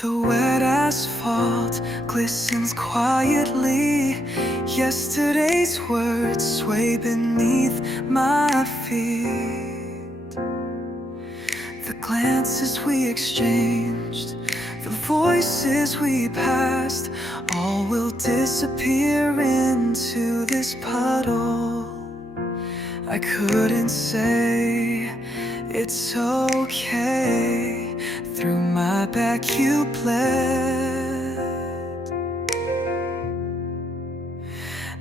The wet asphalt glistens quietly. Yesterday's words sway beneath my feet. The glances we exchanged, the voices we passed, all will disappear into this puddle. I couldn't say it's okay. Through my back you bled.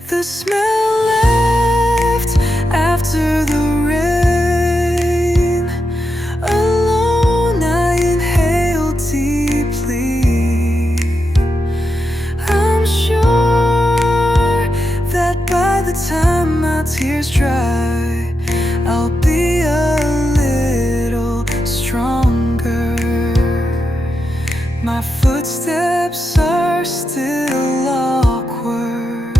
The smell left after the rain. Alone I inhaled deeply. I'm sure that by the time my tears dry, I'll be a little stronger. My footsteps are still awkward.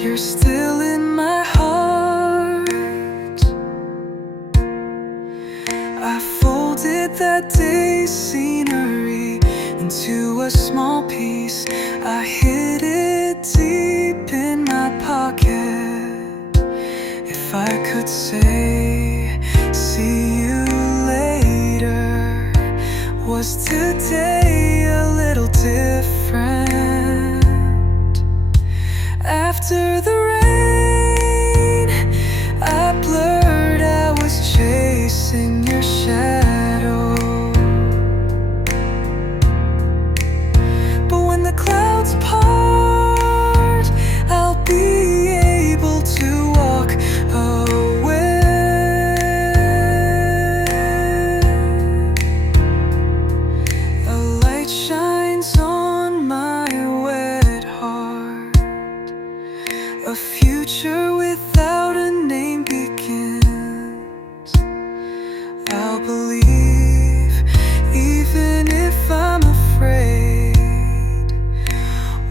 You're still in my heart. I folded that day's scenery into a small piece. I hid it deep in my pocket. If I could say, see you later, was today a little different? After the rain, I blurred I was chasing your shadow. But when the clouds part, I'll be able to walk away. A light shines on my wet heart. A future without a name begins. I'll believe, even if I'm afraid.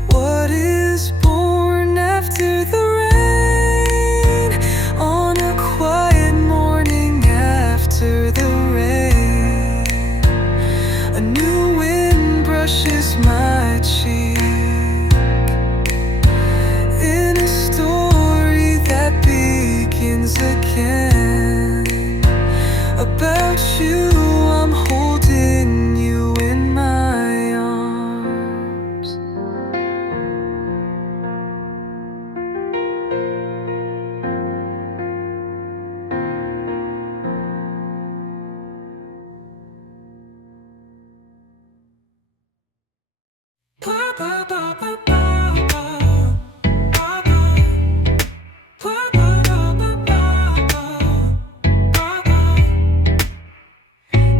What is born after the rain? On a quiet morning after the rain, a new wind brushes my cheek. In a story that begins again, about you, I'm holding you in my arms.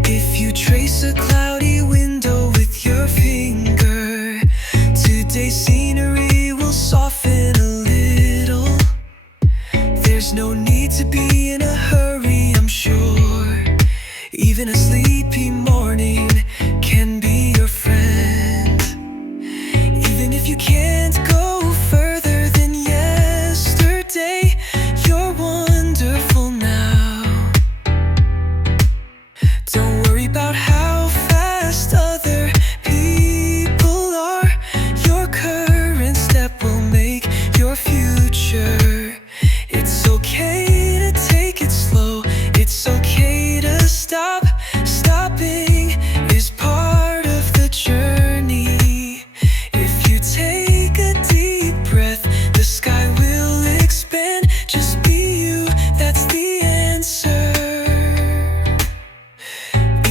If you trace a cloudy window with your finger, today's scenery will soften a little. There's no need to be in a hurry, I'm sure. Even a sleepy morning can be your friend. Even if you can't go further than yesterday, you're wonderful now. Don't worry about how fast other people are. Your current step will make your future. It's okay to take it slow. It's okay to stop. Stopping is part of the journey. If you take a deep breath, the sky will expand. Just be you, that's the answer.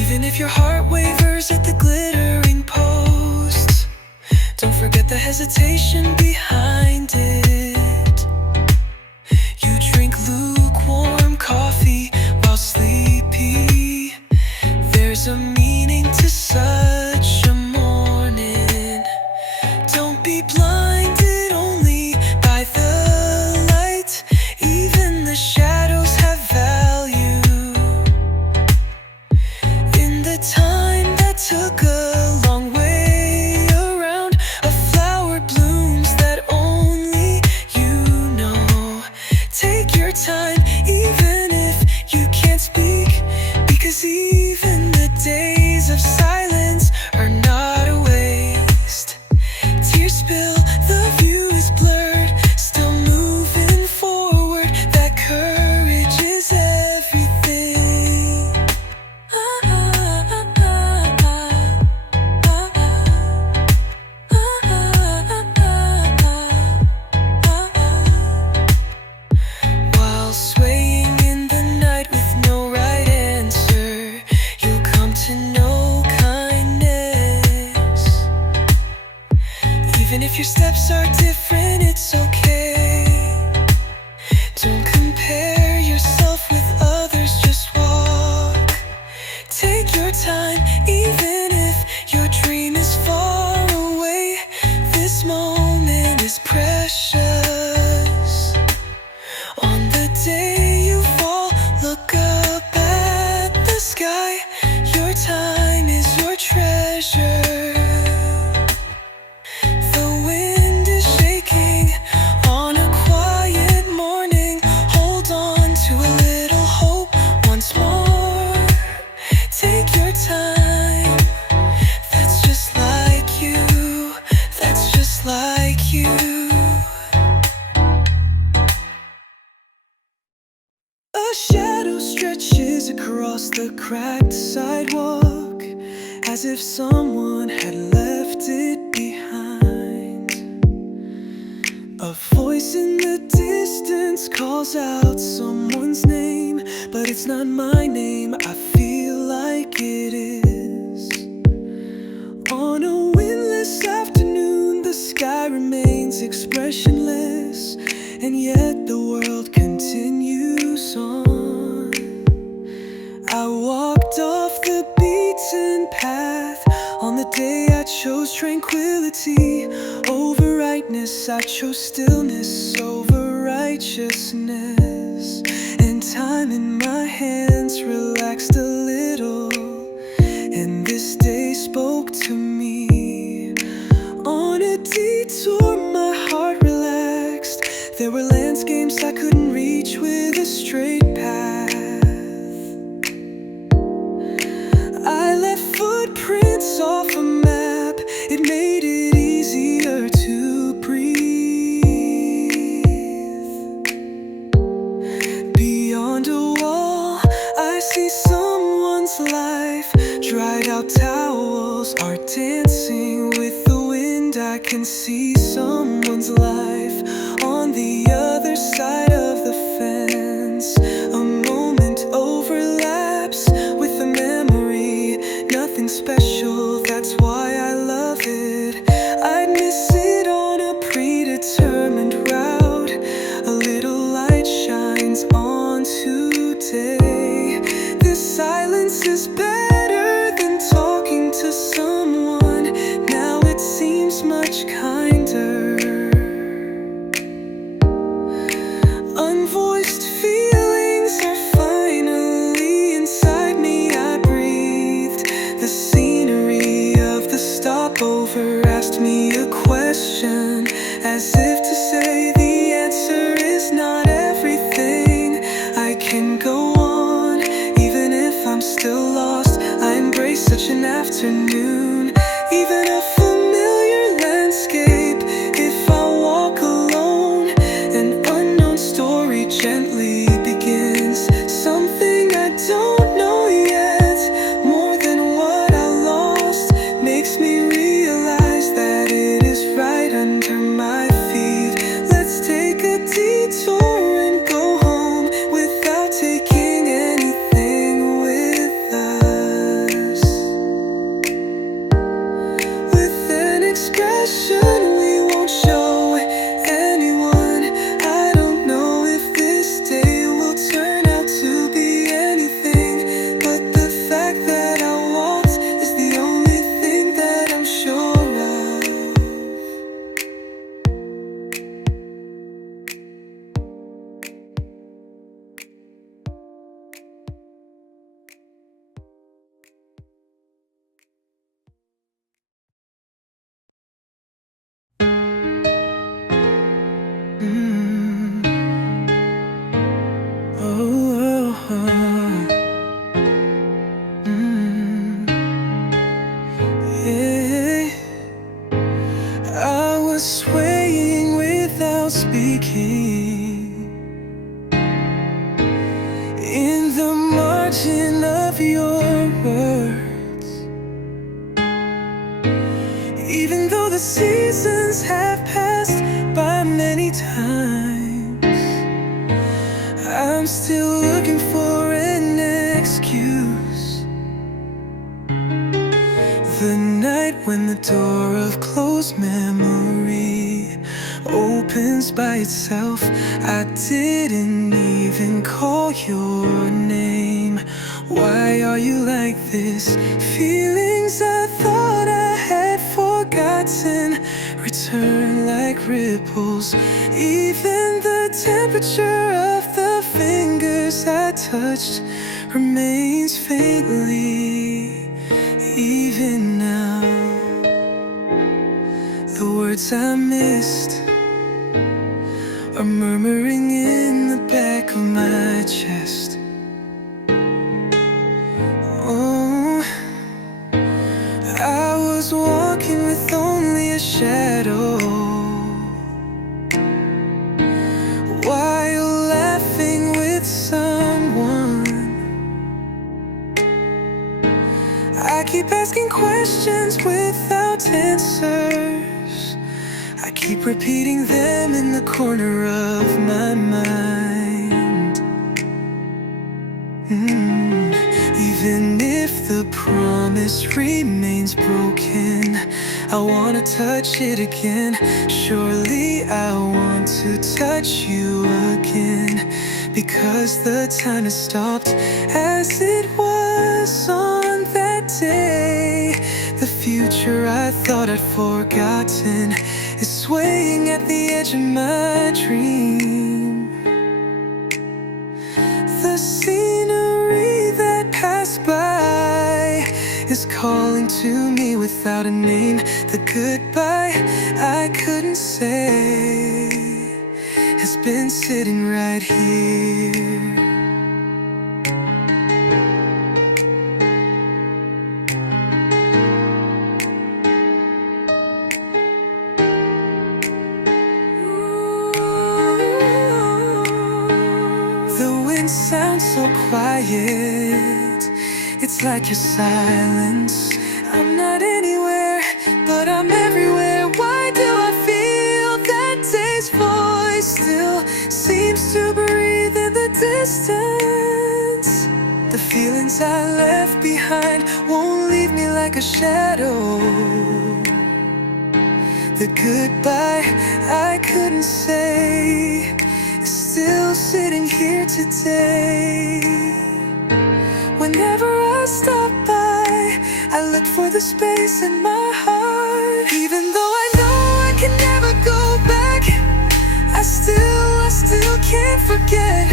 Even if your heart wavers at the glittering posts, don't forget the hesitation behind it. You drink lukewarm coffee while sleepy. There's a meaning to such a morning. Don't be blinded only by the light. Even the shadows have value. In the time that took a long way around, a flower blooms that only If your steps are different, it's okay. Don't compare yourself with others, just walk. Take your time, even if your dream is far away. This moment is precious. On the day you fall, look up at the sky. Your time is your treasure. The wind is shaking on a quiet morning. Hold on to a little hope once more. Take your time. That's just like you. That's just like you. A shadow stretches across the cracked sidewalk, as if someone had left it behind. A voice in the distance calls out someone's name, but it's not my name. I feel like it is. On a windless afternoon, the sky remains expressionless, and yet the world continues on. I walked off the beaten path on the day I chose tranquility over rightness. I chose stillness over righteousness, and time in my hands relaxed a little, and this day spoke to me. On a detour, my heart relaxed. There were landscapes I couldn't reach with a straight path. I left footprints off a map. It made it easier to breathe. Beyond a wall, I see someone's life. Dried out towels are dancing with the wind. I can see someone's life on the other side of the fence. A moment overlaps with a memory, nothing special, that's why I love it. I'd miss it on a predetermined route. A little light shines on today. This silence is better than talking to someone. Now it seems much kinder. Unvoiced feelings are finally inside me. I breathed. The scenery of the stopover asked me a question, as if to say the answer is not everything. I can go on, even if I'm still lost. I embrace such an afternoon, even a familiar landscape. If I walk alone, an unknown story gently begins. Something I don't know yet, more than what I lost, makes me realize that it is right under my feet. Let's take a detour and go home without taking anything with us. With an expression we won't show anyone. I don't know if this day will turn out to be anything, but the fact that I walked is the only thing that I'm sure of. Yeah. I was swaying without speaking in the margin of your words. Even though the seasons have passed by many times, I'm still looking for an excuse. The night when the door of closed memory opens by itself. I didn't even call your name. Why are you like this? Feelings I thought I had forgotten return like ripples. Even the temperature of the fingers I touched remains faintly. Even now, the words I missed are murmuring in the back of my chest. Oh, I was walking with only a shadow while laughing with someone. I keep asking questions without answers. I keep repeating them in the corner of my mind. Even if the promise remains broken, I wanna touch it again. Surely I want to touch you again, because the time has stopped as it was on that day. The future I thought I'd forgotten is swaying at the edge of my dream. The scenery that passed by is calling to me without a name. The goodbye I couldn't say has been sitting right here. Sounds so quiet, it's like your silence. I'm not anywhere, but I'm everywhere. Why do I feel that day's voice still seems to breathe in the distance? The feelings I left behind won't leave me like a shadow. The goodbye I couldn't say is still sitting here today. Whenever I stop by, I look for the space in my heart. Even though I know I can never go back, I still can't forget.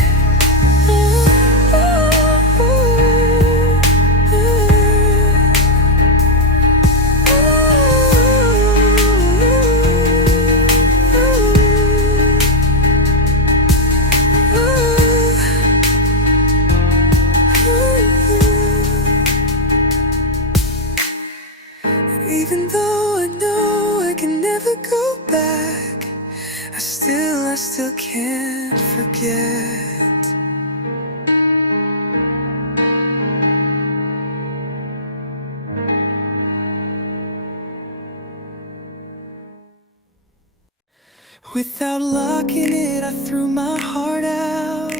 Even though I know I can never go back, I still can't forget. Without locking it, I threw my heart out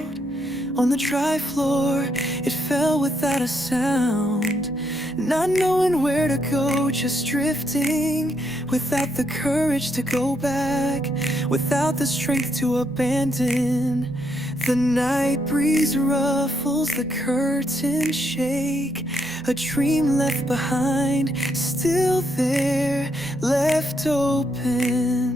on the dry floor. It fell without a sound, not knowing where to go, just drifting, without the courage to go back, without the strength to abandon. The night breeze ruffles the curtain shake, a dream left behind, still there, left open.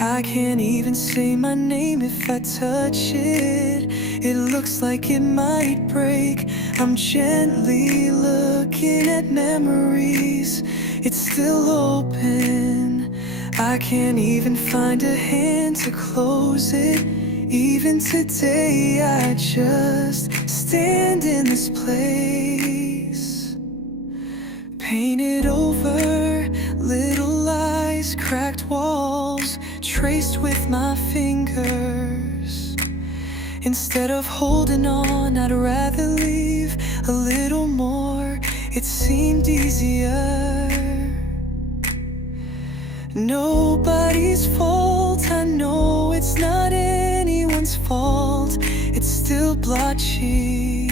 I can't even say my name if I touch it. It looks like it might break. I'm gently looking at memories, it's still open. I can't even find a hand to close it. Even today I just stand in this place, painted over, little lies, cracked walls, traced with my fingers. Instead of holding on, I'd rather leave a little more. It seemed easier. Nobody's fault, I know it's not anyone's fault. It's still blotchy.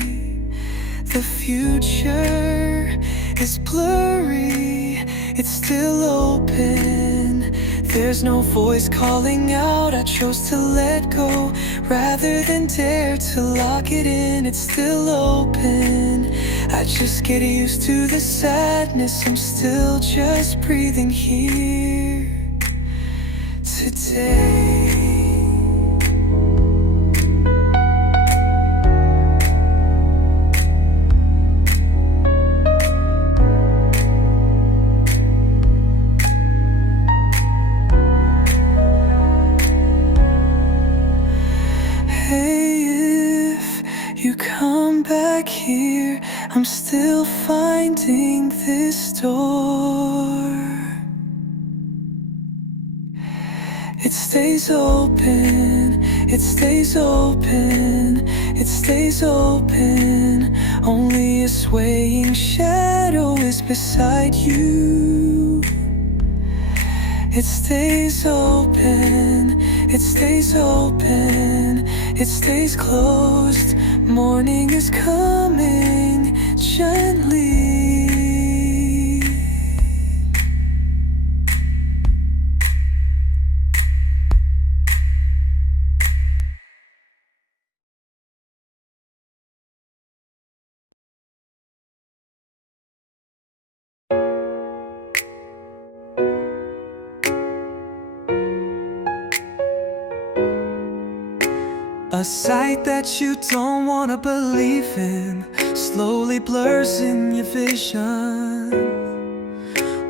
The future is blurry, it's still open. There's no voice calling out, I chose to let go rather than dare to lock it in. It's still open, I just get used to the sadness. I'm still just breathing here today. You come back here, I'm still finding this door. It stays open, it stays open, it stays open. Only a swaying shadow is beside you. It stays open, it stays open, it stays closed. Morning is coming gently. A sight that you don't wanna believe in slowly blurs in your vision.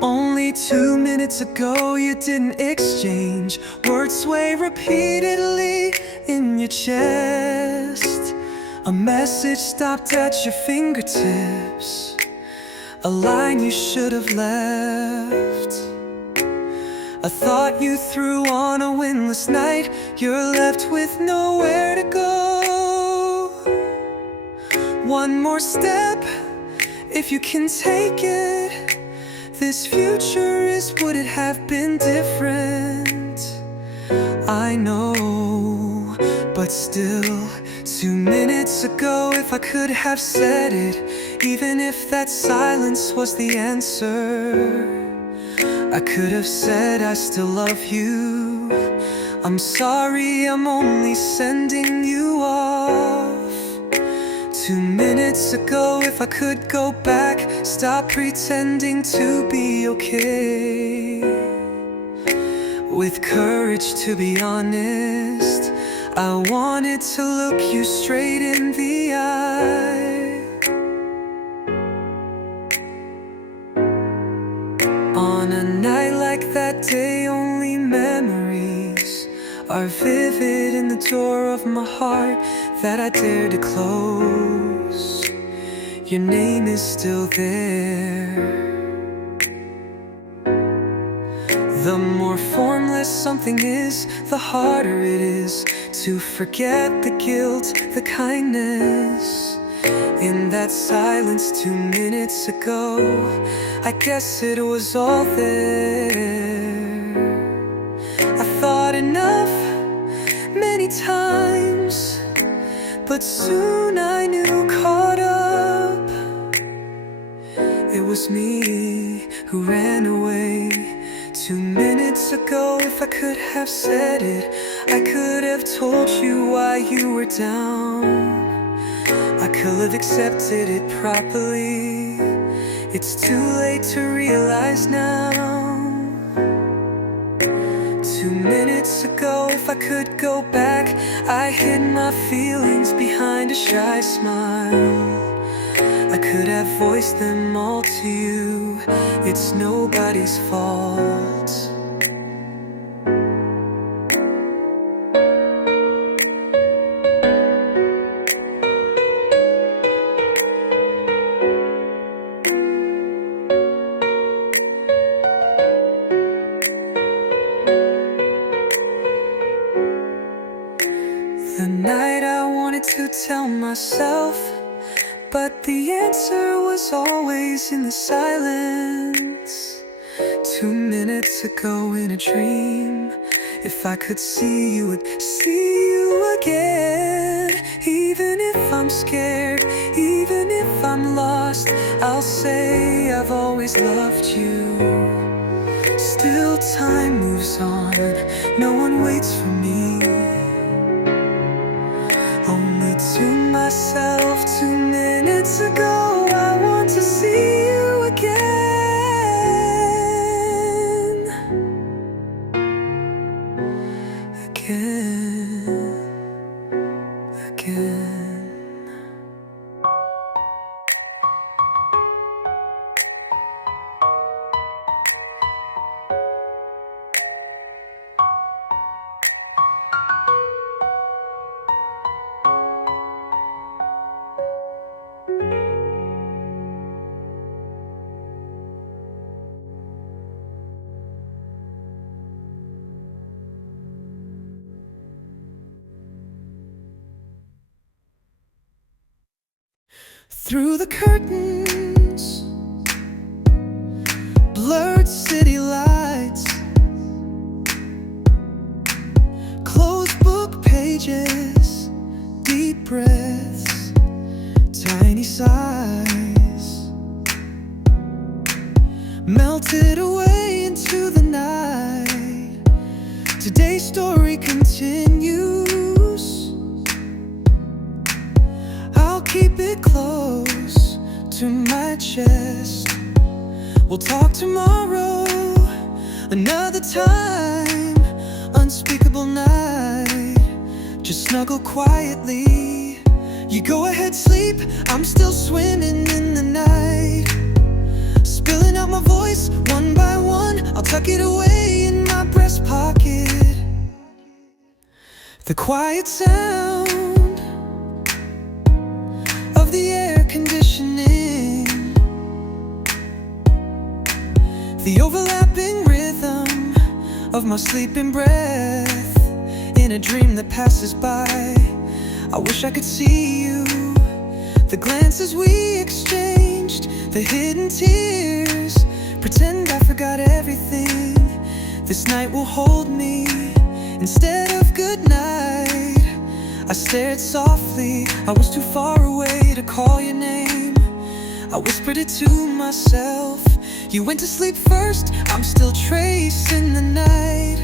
Only 2 minutes ago you didn't exchange words, sway repeatedly in your chest. A message stopped at your fingertips, a line you should have left. A thought you threw on a windless night, you're left with nowhere to go. One more step, if you can take it. This future is, would it have been different? I know, but still 2 minutes ago, if I could have said it, even if that silence was the answer, I could have said I still love you. I'm sorry, I'm only sending you off. 2 minutes ago, if I could go back, stop pretending to be okay. With courage, to be honest, I wanted to look you straight in the eye. On a night like that day, only memories are vivid in the door of my heart that I dare to close. Your name is still there. The more formless something is, the harder it is to forget the guilt, the kindness. In that silence 2 minutes ago, I guess it was all there. I thought enough many times, but soon I knew, caught up. It was me who ran away. 2 minutes ago, if I could have said it, I could have told you why you were down. I could have accepted it properly. It's too late to realize now. 2 minutes ago, if I could go back, I hid my feelings behind a shy smile. I could have voiced them all to you. It's nobody's fault. The night I wanted to tell myself, but the answer was always in the silence. 2 minutes ago in a dream, if I could see you, would see you again. Even if I'm scared, even if I'm lost, I'll say I've always loved you. Still time moves on, no one waits for me. Only to myself 2 minutes ago, I want to see you again. Again. Through the curtains, blurred city lights, closed book pages, deep breaths, tiny sighs, melted away into the night. Today's story continues. I'll keep it close to my chest. We'll talk tomorrow, another time, unspeakable night. Just snuggle quietly. You go ahead, sleep, I'm still swimming in the night. Spilling out my voice, one by one, I'll tuck it away in my breast pocket. The quiet sound of the air conditioning, the overlapping rhythm of my sleeping breath in a dream that passes by. I wish I could see you, the glances we exchanged, the hidden tears. Pretend I forgot everything. This night will hold me instead of good night. I stared softly, I was too far away to call your name. I whispered it to myself. You went to sleep first, I'm still tracing the night.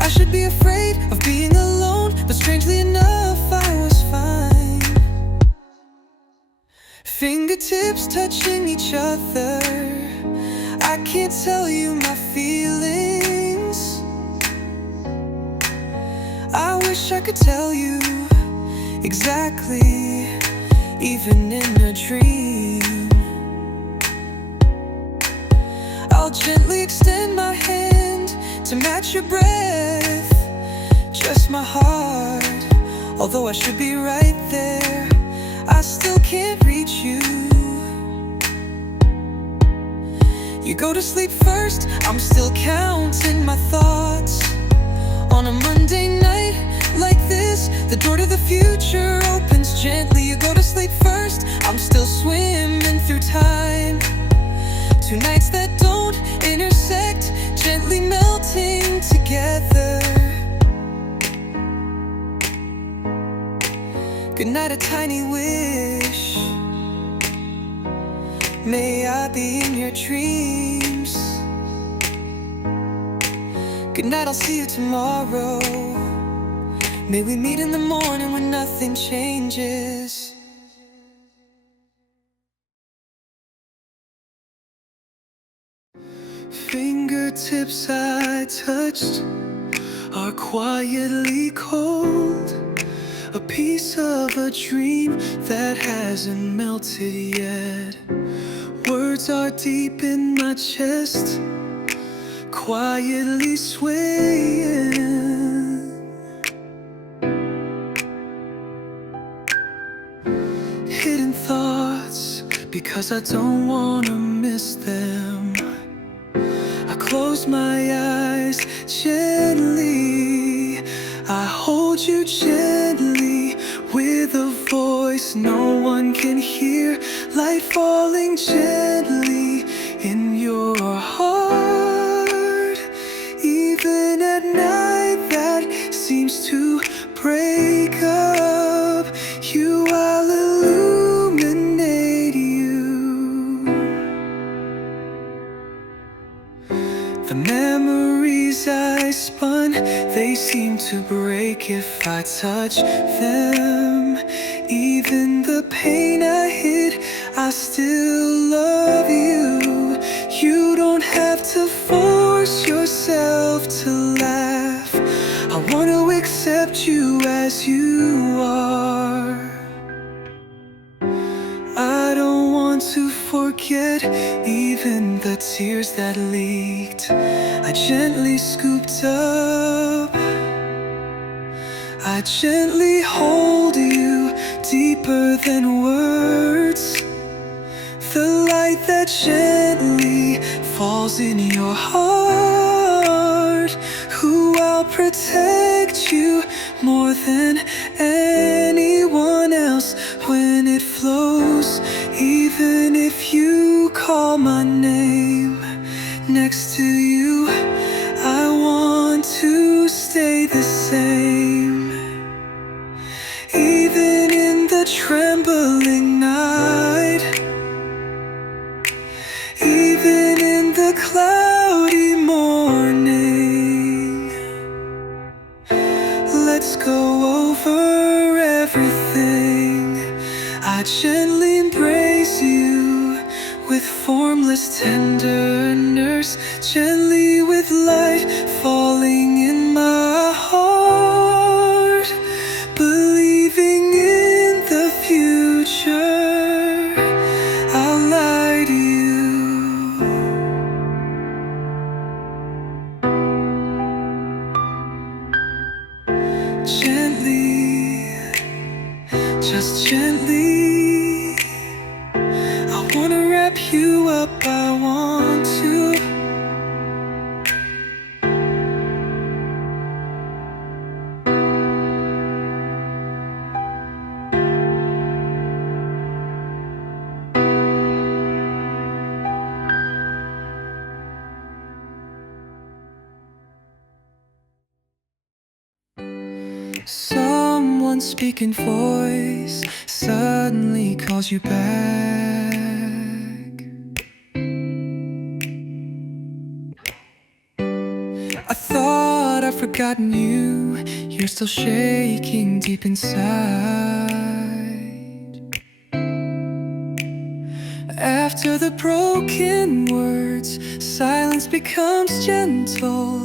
I should be afraid of being alone, but strangely enough I was fine. Fingertips touching each other, I can't tell you my feelings. I wish I could tell you exactly, even in a dream. I'll gently extend my hand to match your breath, just my heart. Although I should be right there, I still can't reach you. You go to sleep first, I'm still counting my thoughts. On a Monday night like this, the door to the future opens gently. You go to sleep first, I'm still swimming through time. 2 nights that don't intersect, gently melting together. Good night, a tiny wish. May I be in your dreams. Good night, I'll see you tomorrow. May we meet in the morning when nothing changes. Fingertips I touched are quietly cold, a piece of a dream that hasn't melted yet. Words are deep in my chest, quietly swaying. Hidden thoughts, because I don't wanna miss them. I close my eyes gently, I hold you gently with a voice no one can hear, light falling gently in your heart. Even at night that seems to break up, The memories I spun, they seem to break if I touch them. Even the pain I hid, I still love you. You don't have to force yourself to laugh. I want to accept you as you are. I don't want to forget even the tears that leaked. I gently scooped up. I gently hold you deeper than words. The light that gently falls in your heart. Who I'll protect you more than anyone else when it flows. Even if you call my name next to you, I want to stay the same. Even in the trembling night, even in the cloudy morning, let's go over everything. I gently embrace you with formless tenderness, gently with light falling in my heart, believing in the future. I'll lie to you. Gently, just gently. I wanna wrap you up, I want to. Someone's speaking voice suddenly calls you back. I thought I'd forgotten you, you're still shaking deep inside. After the broken words, silence becomes gentle.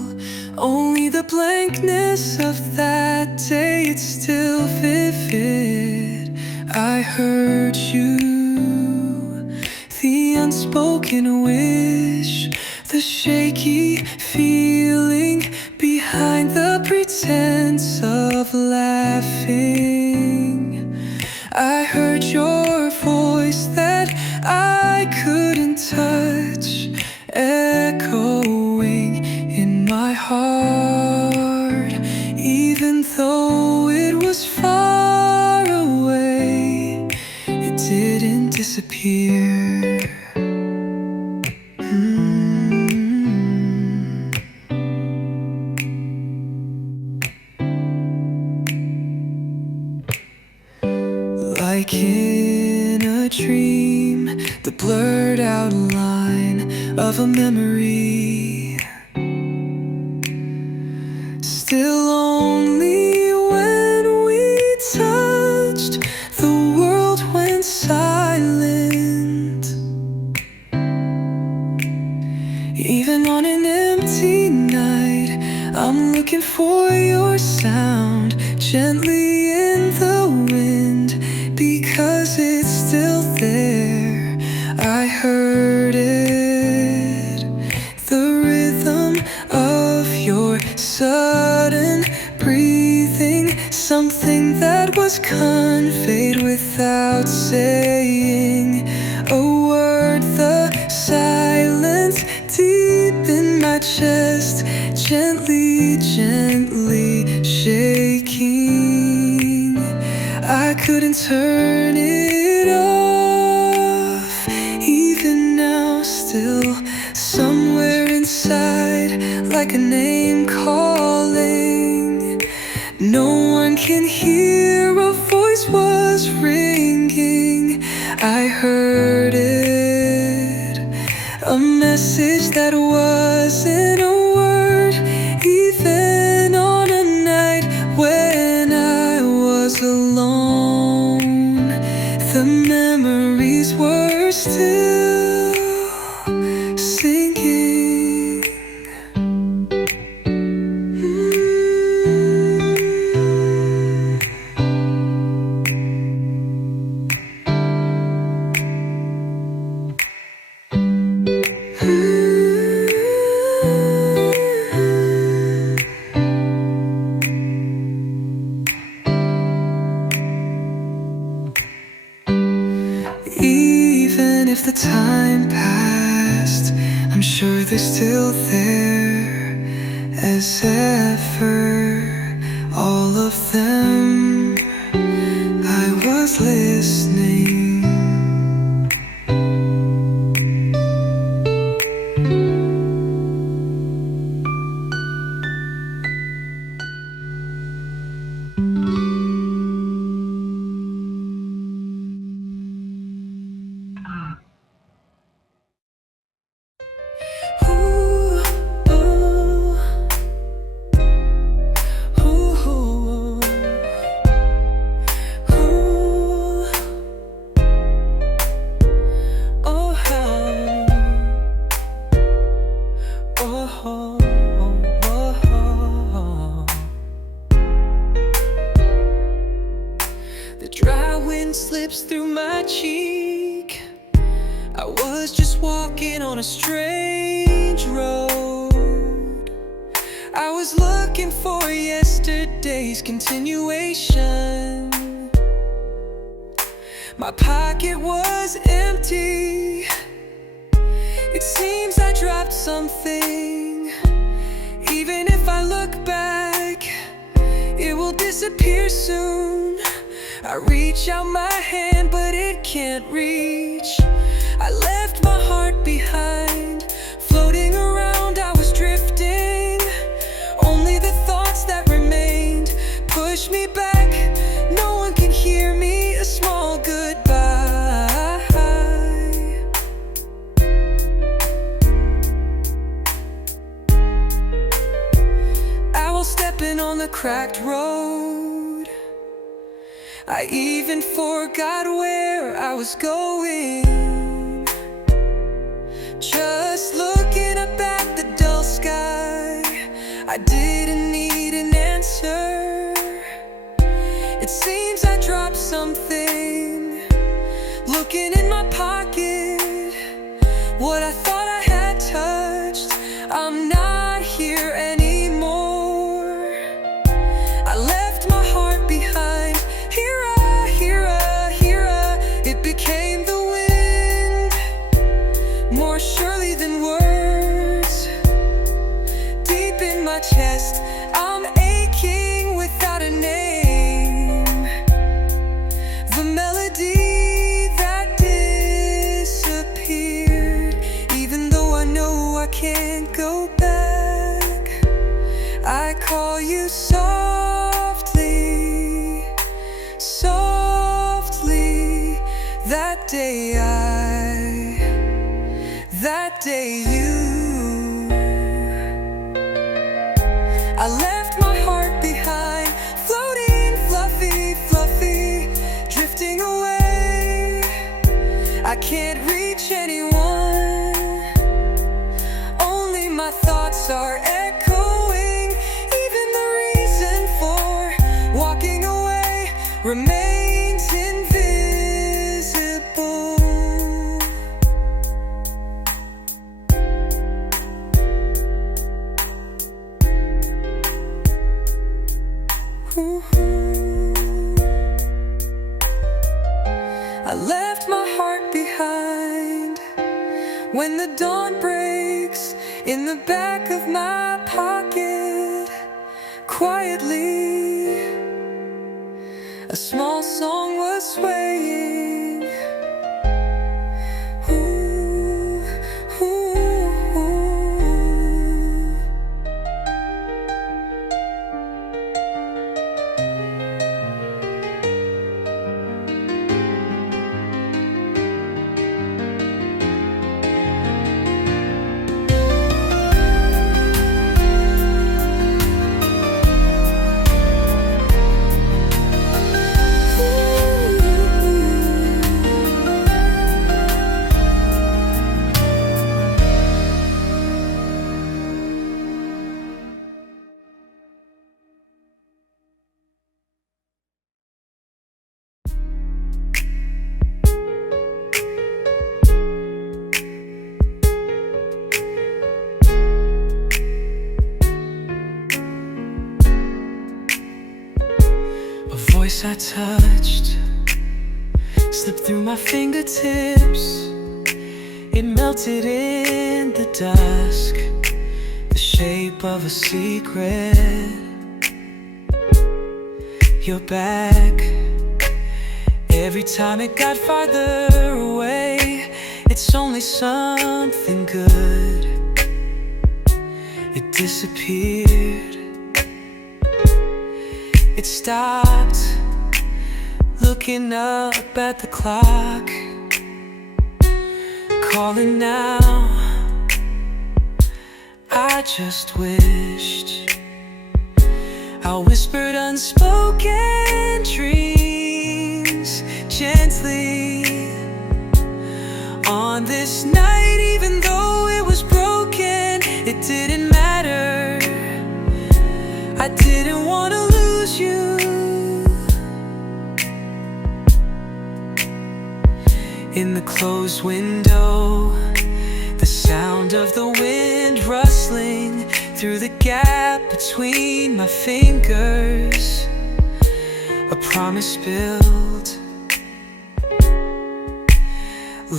Only the blankness of that day, it's still vivid. I heard you, the unspoken wish, the shaky feeling behind the pretense of laughing. I heard your voice that I couldn't touch, echoing in my heart. Even though it was far away, it didn't disappear. Like in a dream, the blurred outline of a memory. Still only when we touched, the world went silent. Even on an empty night, I'm looking for your sound, gently in the wind, because it's still there. I heard it, the rhythm of your sudden breathing, something that was conveyed without saying a word. The silence deep in my chest, gently, gently shaking. I couldn't turn it off. Even now, still somewhere inside, like a name calling. No one can hear, a voice was ringing. I heard it, a message that wasn't a word, even on a night when I was alone. The memories were still sinking. Even if the time passed, I'm sure they're still there as ever. All of them, I was listening. The dry wind slips through my cheek. I was just walking on a strange road. I was looking for yesterday's continuation. My pocket was empty. It seems I dropped something. Even if I look back, it will disappear soon. I reach out my hand, but it can't reach. I left my heart behind, floating around, I was drifting. Only the thoughts that remained push me back. No one can hear me, a small goodbye. Owl stepping on the cracked road. I even forgot where I was going. Just looking up at the dull sky, I didn't need an answer. It seems I dropped something. Looking in my pocket, what I thought I had touched, I'm not here anymore. I left my heart behind. It became the wind, more surely than words. Deep in my chest, I'm aching without a name. The melody that disappeared, even though I know I can't go back. I call you softly, softly. That day you I left my heart behind, floating, fluffy, fluffy, drifting away. I can't reach anyone, only my thoughts are echoing. Even the reason for walking away remains invisible. I left my heart behind. When the dawn breaks in the back of my pocket, quietly, a small song was swaying. Ooh, ooh, ooh. kiss I touched slipped through my fingertips. It melted in the dusk, the shape of a secret. You're back. Every time it got farther away, it's only something good. It disappeared. It stopped, looking up at the clock, calling now. I just wished I whispered unspoken dreams gently on this night. Even though it was broken, it didn't matter. I didn't want to lose you. In the closed window, the sound of the wind rustling through the gap between my fingers. A promise built,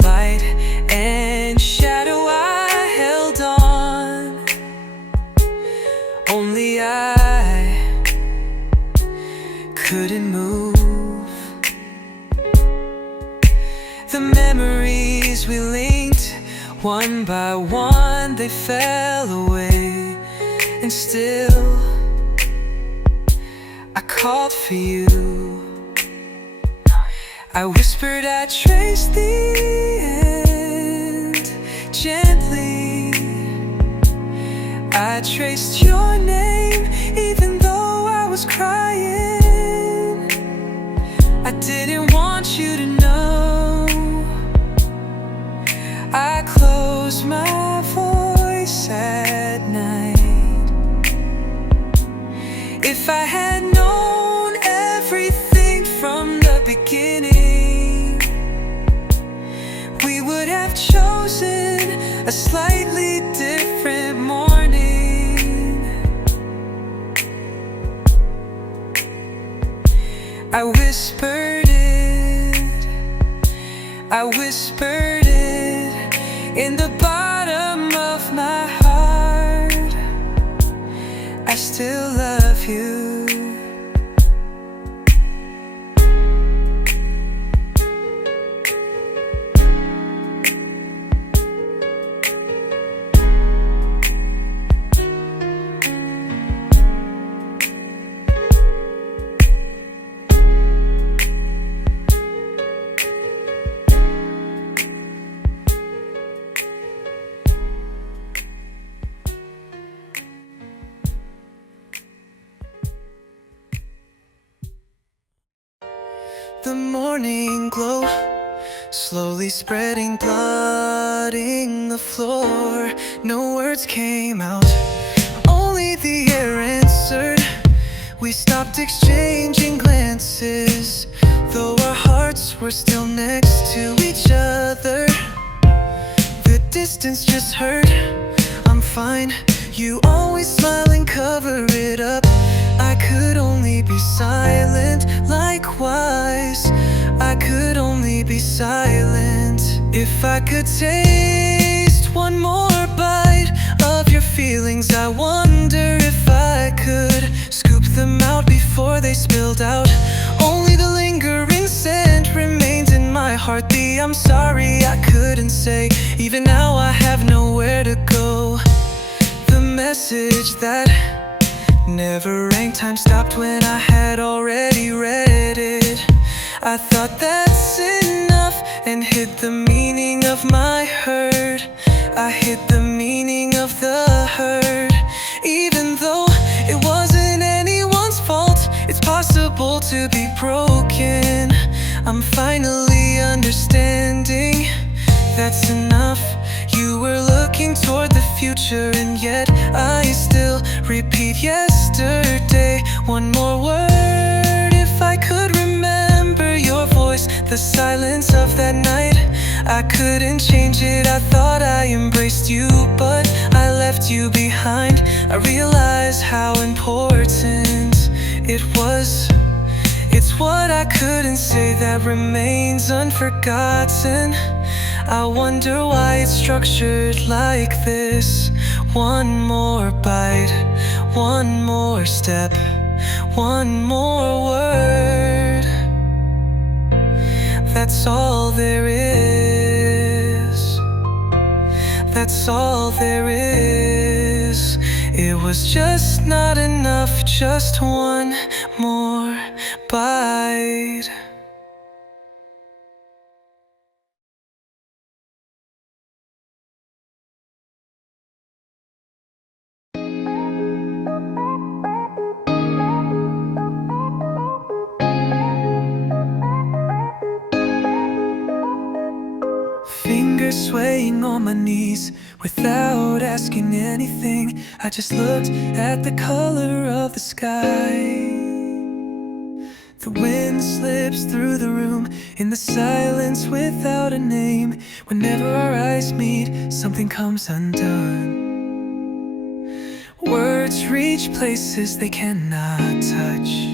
light and shadow, I held on. Only I couldn't move. The memories we linked, one by one they fell away. And still I called for you. I whispered I traced the end gently. I traced your name even though I was crying. I didn't want you to know. I closed my voice at night. If I had known everything from the beginning, we would have chosen a slightly different morning. I whispered it in the bottom of my heart. I still love you. The morning glow slowly spreading, flooding the floor. No words came out, only the air answered. We stopped exchanging glances, though our hearts were still next to each other. The distance just hurt. I'm fine, you always smile and cover it up. I could only be silent. Likewise, I could only be silent. If I could taste one more bite of your feelings, I wonder if I could scoop them out before they spilled out. Only the lingering scent remains in my heart. The I'm sorry I couldn't say. Even now I have nowhere to go. The message that never rang, time stopped when I had already read it. I thought that's enough and hid the meaning of my hurt. I hid the meaning of the hurt. Even though it wasn't anyone's fault, it's possible to be broken. I'm finally understanding that's enough. You were looking toward the future, and yet I still repeat yesterday. One more word, if I could remember your voice, the silence of that night. I couldn't change it. I thought I embraced you, but I left you behind. I realized how important it was. It's what I couldn't say that remains unforgotten. I wonder why it's structured like this. One more bite, one more step, one more word. That's all there is. That's all there is. It was just not enough, just one more bite. Fingers swaying on my knees without asking anything. I just looked at the color of the sky. The wind slips through the room in the silence without a name. Whenever our eyes meet, something comes undone. Words reach places they cannot touch.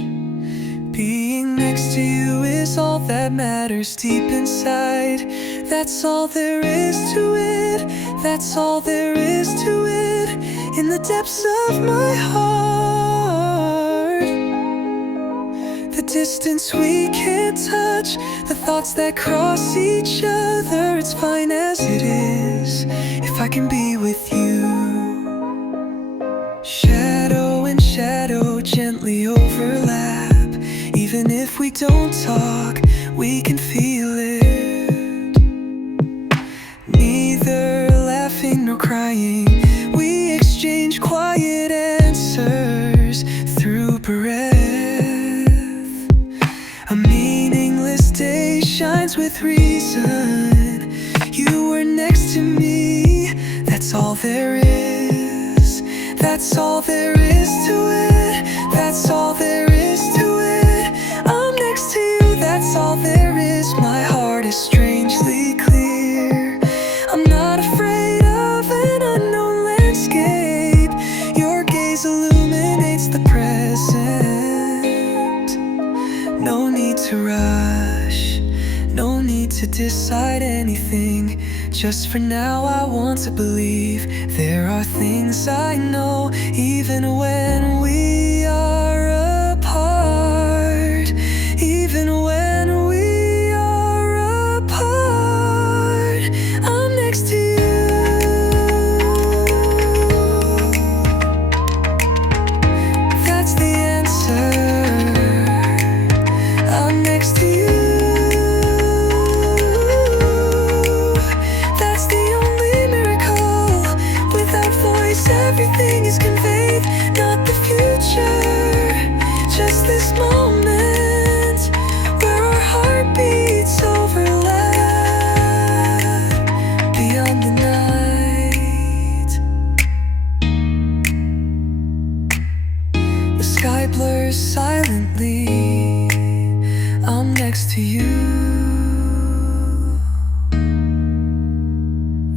Being next to you is all that matters deep inside. That's all there is to it. That's all there is to it. In the depths of my heart, the distance we can't touch, the thoughts that cross each other. It's fine as it is, if I can be with you. Shadow and shadow gently overlap. Even if we don't talk, we can feel it. Neither laughing nor crying, we exchange quiet answers through breath. A meaningless day shines with reason. You were next to me, that's all there is. That's all there is to it. That's all there is to it. I'm next to you, that's all there is. My heart is strangely clear. I'm not afraid of an unknown landscape. Your gaze illuminates the present. No need to rush, no need to decide anything. Just for now I want to believe. There are things I know, even when we are apart. Even when we are apart, I'm next to you. That's the answer. I'm next to you. That's the only miracle. Without voice, everything is conveyed. Not the future, just this moment where our heartbeats overlap beyond the night. The sky blurs silently. I'm next to you.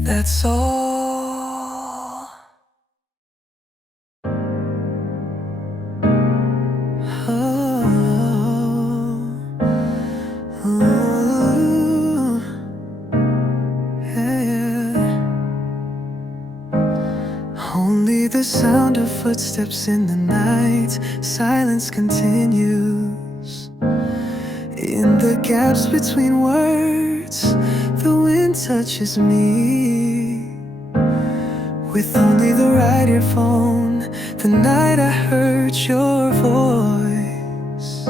That's all. Only the sound of footsteps in the night. Silence continues. In the gaps between words, the wind touches me. With only the right earphone, the night I heard your voice.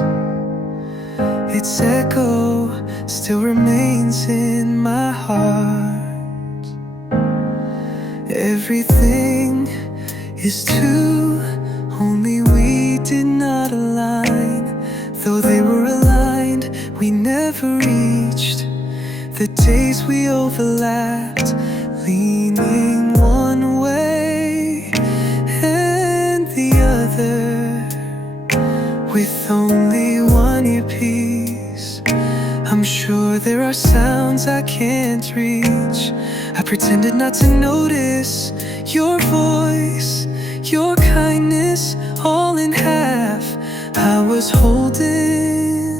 Its echo still remains in my heart. Everything is true, only we did not align. Though they were aligned, we never reached the days we overlapped, leaning one way and the other, with only one earpiece. I'm sure there are sounds I can't reach. I pretended not to notice your voice, your kindness, all in half. I was holding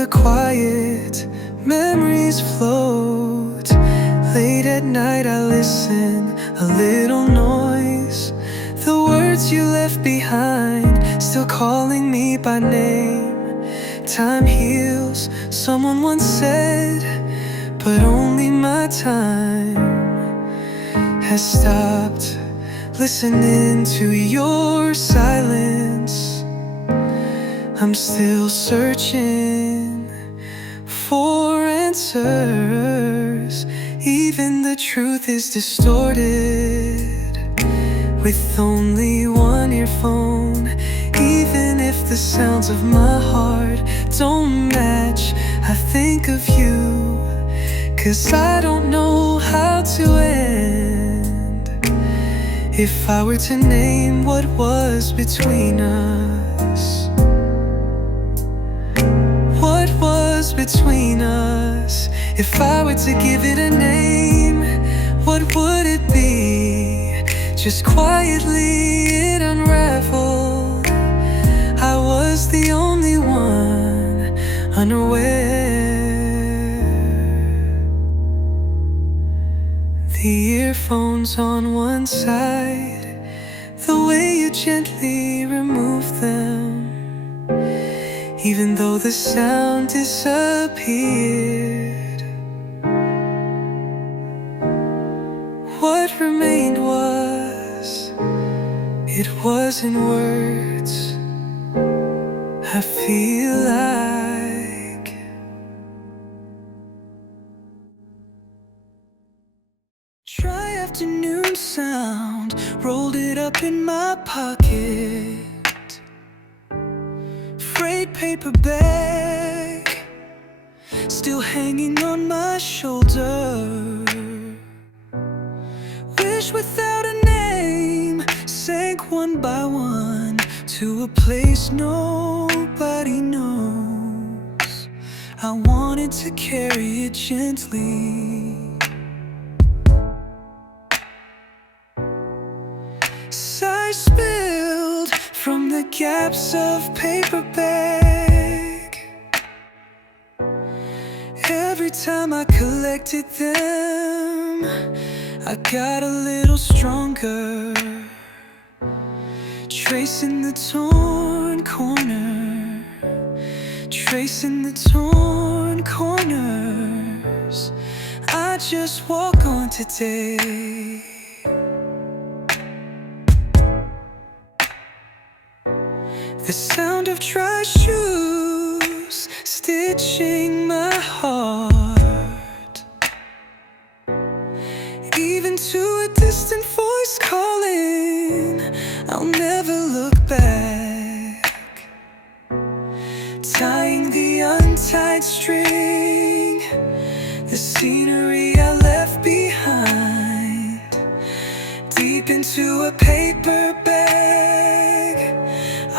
the quiet, memories float. Late at night I listen, a little noise. The words you left behind, still calling me by name. Time heals, someone once said, but only my time has stopped listening to your silence. I'm still searching for answers. Even the truth is distorted with only one earphone. Even if the sounds of my heart don't match, I think of you, 'cause I don't know how to end. If I were to name what was between us, what was between us? If I were to give it a name, what would it be? Just quietly it unraveled. I was the only one unaware. The earphones on one side, the way you gently remove them, even though the sound disappeared. What remained was, it wasn't words, I feel like. Dry afternoon sound, rolled it up in my pocket. Frayed paper bag, still hanging on my shoulder. Wish without a name, sank one by one to a place nobody knows. I wanted to carry it gently. Sigh spilled from the gaps of paper bag. Every time I collected them, I got a little stronger, tracing the torn corner, tracing the torn corners. I just walk on today. The sound of dry shoes stitching my heart, even to a distant voice calling, I'll never look back. Tying the untied string, the scenery I left behind, deep into a paper bag.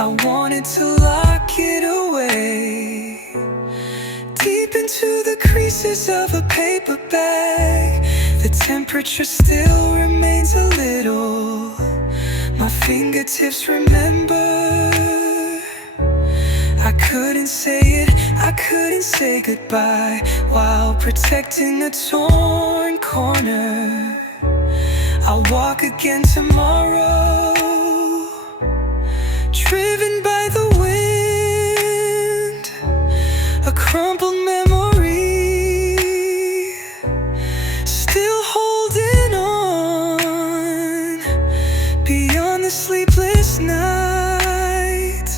I wanted to lock it away, deep into the creases of a paper bag. The temperature still remains a little, my fingertips remember. I couldn't say it, I couldn't say goodbye while protecting a torn corner. I'll walk again tomorrow, driven by the wind, a crumpled memory, still holding on beyond the sleepless night.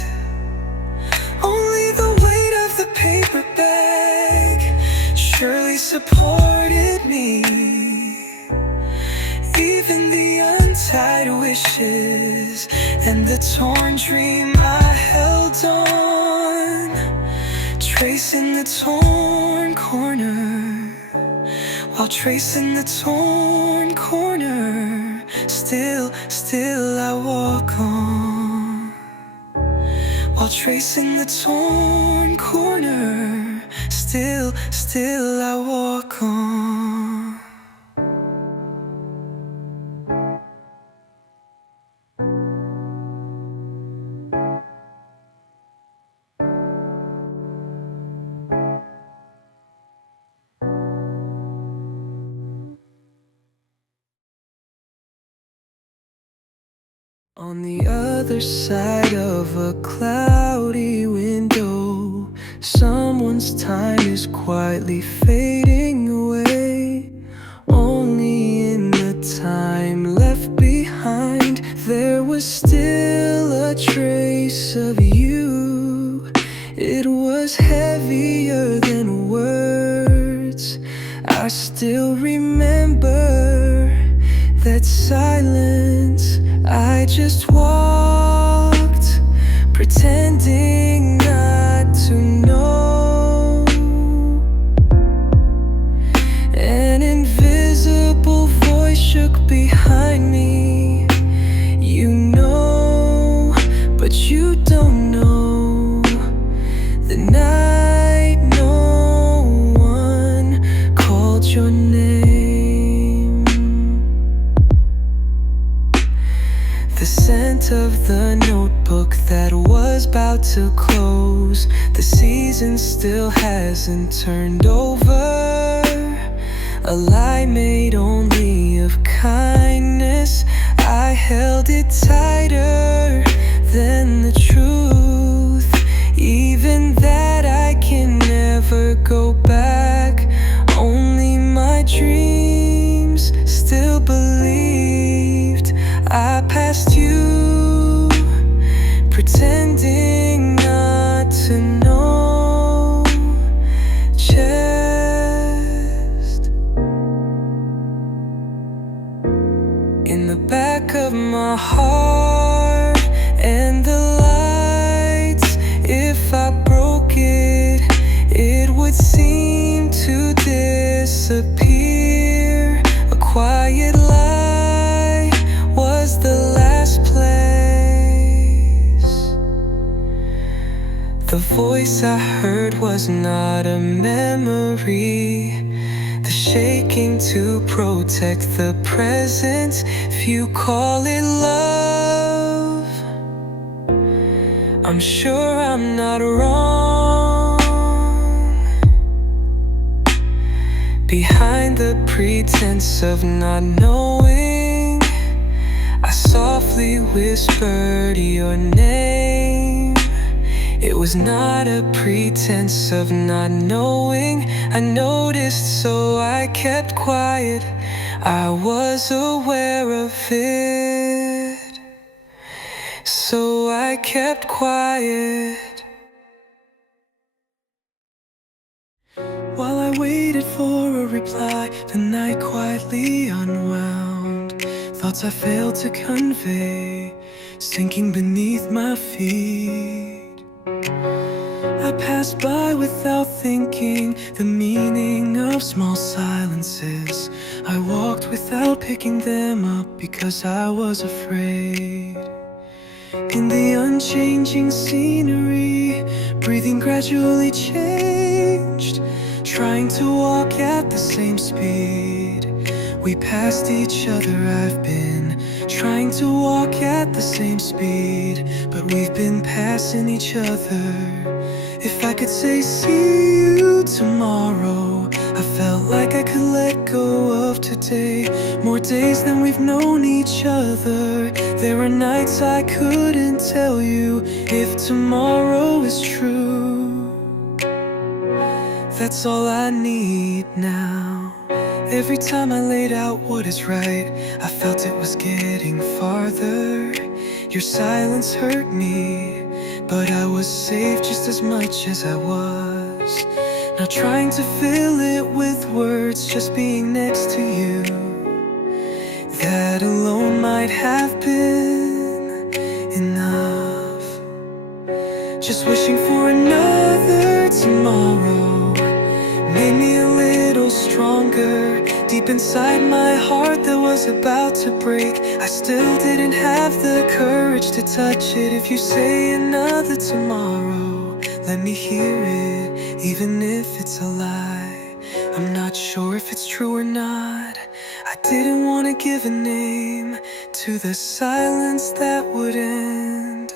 Only the weight of the paper bag surely supported me. Even the untied wishes and the torn dream I held on, tracing the torn corner, while tracing the torn corner. Still I walk on, while tracing the torn corner. Still I walk on. On the other side of a cloudy window, someone's time is quietly fading away. Only in the time left behind, there was still a trace of you. It was heavier than words. I still remember that silence. I just walked, pretending not to know. An invisible voice shook behind me. You know, but you don't know. The night no one called your name. The scent of the notebook that was about to close. The season still hasn't turned over. A lie made only of kindness. I held it tighter than the truth. Even that I can never go back. Only my dreams still believed I passed you, pretending not to know. Just in the back of my heart, and the lights, if I broke it, it would seem to disappear. A quiet lie was the last place. The voice I heard was not a memory. The shaking to protect the present, if you call it love. I'm sure I'm not wrong. Behind the pretense of not knowing, I softly whispered your name. It was not a pretense of not knowing. I noticed, so I kept quiet. I was aware of it, so I kept quiet. While I waited for a reply, the night quietly unwound. Thoughts I failed to convey, sinking beneath my feet. I passed by without thinking the meaning of small silences. I walked without picking them up because I was afraid. In the unchanging scenery, breathing gradually changed, trying to walk at the same speed. We passed each other, I've been trying to walk at the same speed, but we've been passing each other. If I could say see you tomorrow, I felt like I could let go of today. More days than we've known each other. There are nights I couldn't tell you if tomorrow is true. That's all I need now. Every time I laid out what is right, I felt it was getting farther. Your silence hurt me, but I was safe just as much as I was. Not trying to fill it with words, just being next to you. That alone might have been enough. Just wishing for another tomorrow made me a little stronger. Deep inside my heart that was about to break, I still didn't have the courage to touch it. If you say another tomorrow, let me hear it, even if it's a lie. I'm not sure if it's true or not. I didn't want to give a name to the silence that would end.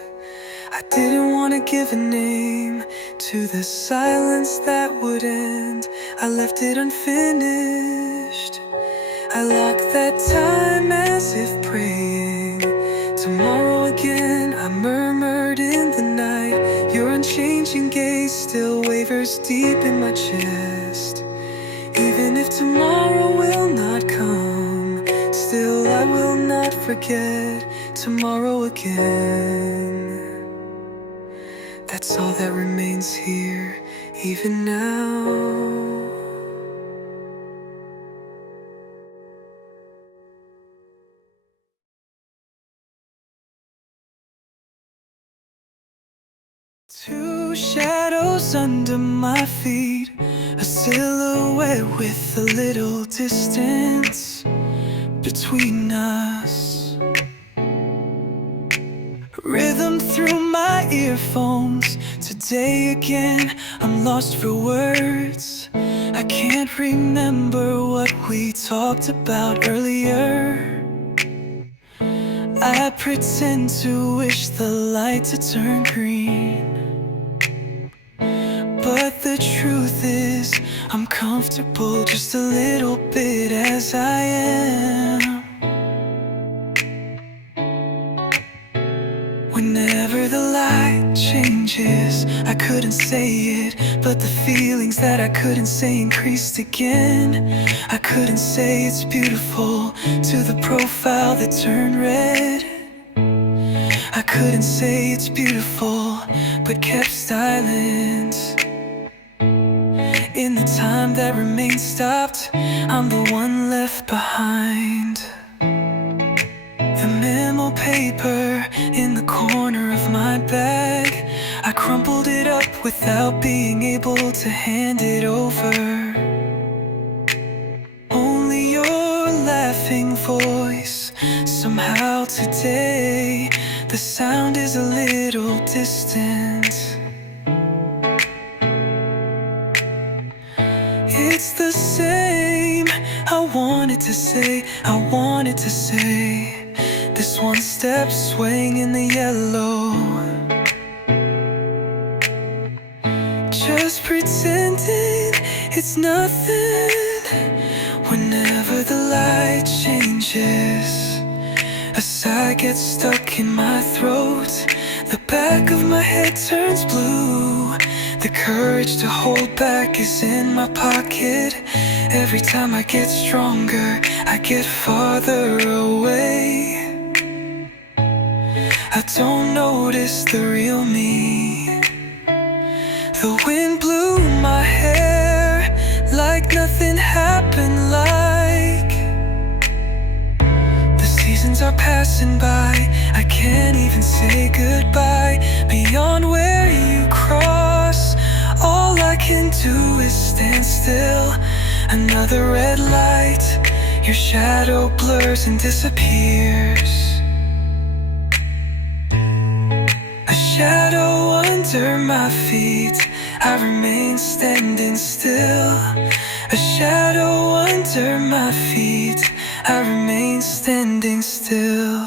I didn't want to give a name to the silence that would end. I left it unfinished. I locked that time as if praying tomorrow whispers deep in my chest. Even if tomorrow will not come, still I will not forget tomorrow again. That's all that remains here, even now. Two shadows under my feet, a silhouette with a little distance between us. Rhythm through my earphones. Today again, I'm lost for words. I can't remember what we talked about earlier. I pretend to wish the lights had turned green, but the truth is, I'm comfortable just a little bit as I am. Whenever the light changes, I couldn't say it, but the feelings that I couldn't say increased again. I couldn't say it's beautiful to the profile that turned red. I couldn't say it's beautiful, but kept silent. In the time that remained stopped, I'm the one left behind. The memo paper in the corner of my bag, I crumpled it up without being able to hand it over. Only your laughing voice. Somehow today, the sound is a little distant. It's the same. I wanted to say, I wanted to say. This one step swaying in the yellow, just pretending it's nothing. Whenever the light changes, a sigh gets stuck in my throat. The back of my head turns blue. The courage to hold back is in my pocket. Every time I get stronger, I get farther away. I don't notice the real me. The wind blew my hair like nothing happened, like the seasons are passing by. I can't even say goodbye. Beyond where you cross, all I can do is stand still. Another red light, your shadow blurs and disappears. Shadow under my feet, I remain standing still. A shadow under my feet, I remain standing still.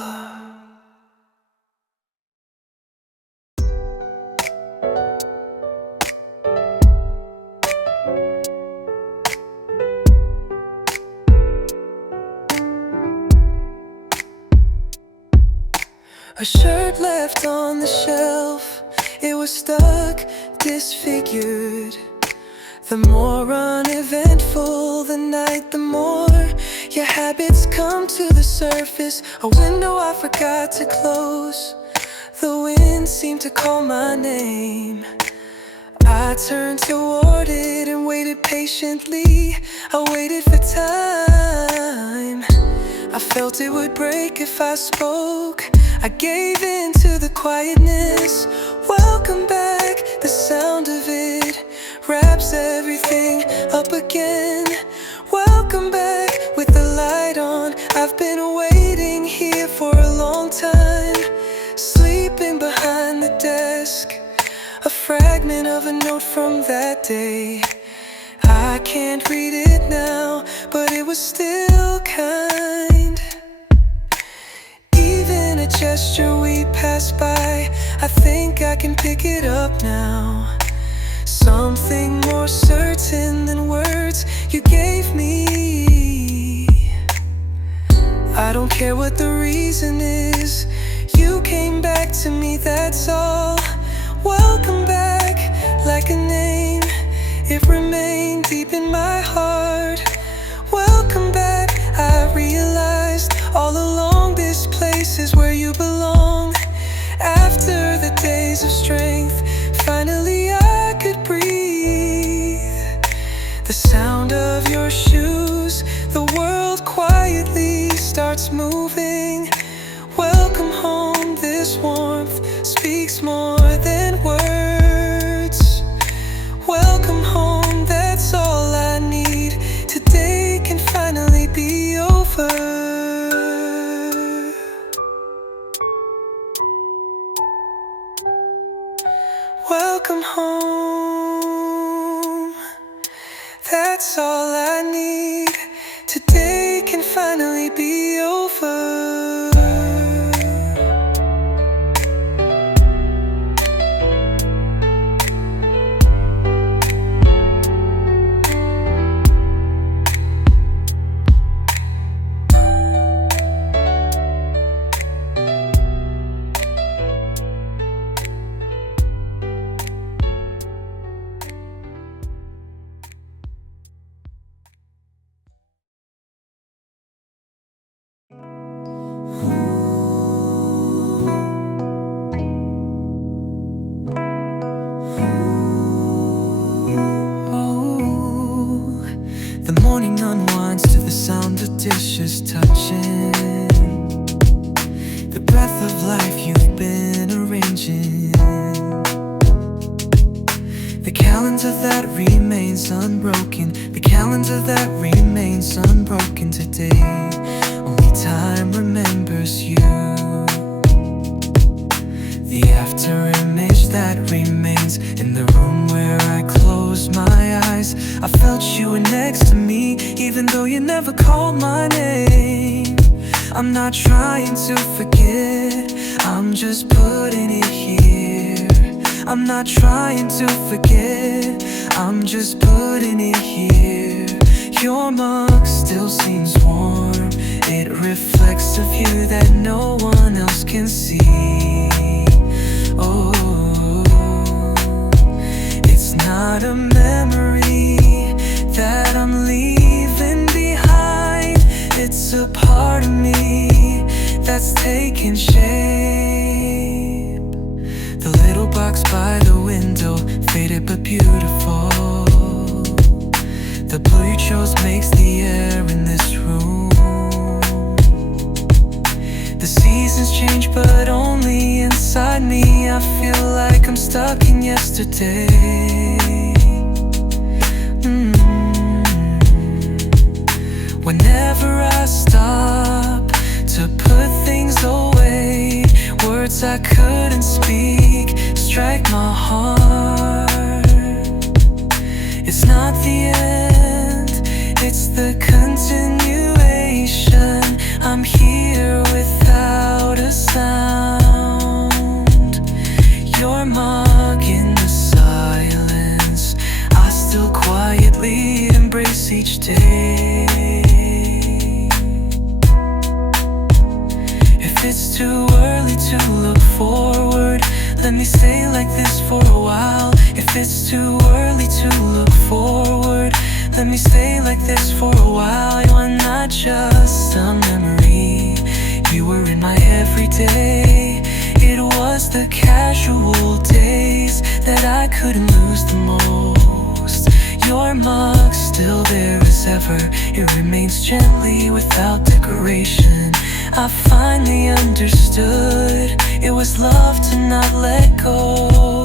A shirt left on the shelf, it was stuck, disfigured. The more uneventful the night, the more your habits come to the surface. A window I forgot to close, the wind seemed to call my name. I turned toward it and waited patiently. I waited for time. I felt it would break if I spoke. I gave in to the quietness. Welcome back, the sound of it wraps everything up again. Welcome back with the light on. I've been waiting here for a long time, sleeping behind the desk, a fragment of a note from that day. I can't read it now, but it was still kind. Even a gesture we passed by, I think I can pick it up now. Something more certain than words you gave me. I don't care what the reason is, you came back to me, that's all. Welcome back, like a name deep in my heart. Welcome back, I realized all along this place is where you belong. After the days of strength, finally I could breathe. The sound of your shoes, the world quietly starts moving. Welcome home, this warmth speaks more than words. Welcome home, that's all I need. Today can finally be over. Welcome home, that's all I need. Today can finally be over. The morning unwinds to the sound of dishes touching, the breath of life you've been arranging, the calendar that remains unbroken, the calendar that remains unbroken today. Only time remembers you, the after image that remains in the room where I close my eyes. I felt you were next to me, even though you never called my name. I'm not trying to forget, I'm just putting it here. I'm not trying to forget, I'm just putting it here. Your mug still seems warm, it reflects a view that no one else can see. Oh, it's not a memory that I'm leaving behind. It's a part of me that's taking shape. The little box by the window, faded but beautiful. The blue you chose makes the air in this room. The seasons change but only inside me. I feel like I'm stuck in yesterday. Whenever I stop to put things away, words I couldn't speak strike my heart. It's not the end, it's the continuation. I'm here without a sound. Your mug in the silence, I still quietly embrace each day. If it's too early to look forward, let me stay like this for a while. If it's too early to look forward, let me stay like this for a while. You are not just a memory, you were in my everyday. It was the casual days that I couldn't lose the most. Your mug still there as ever, it remains gently without decoration. I finally understood, it was love to not let go.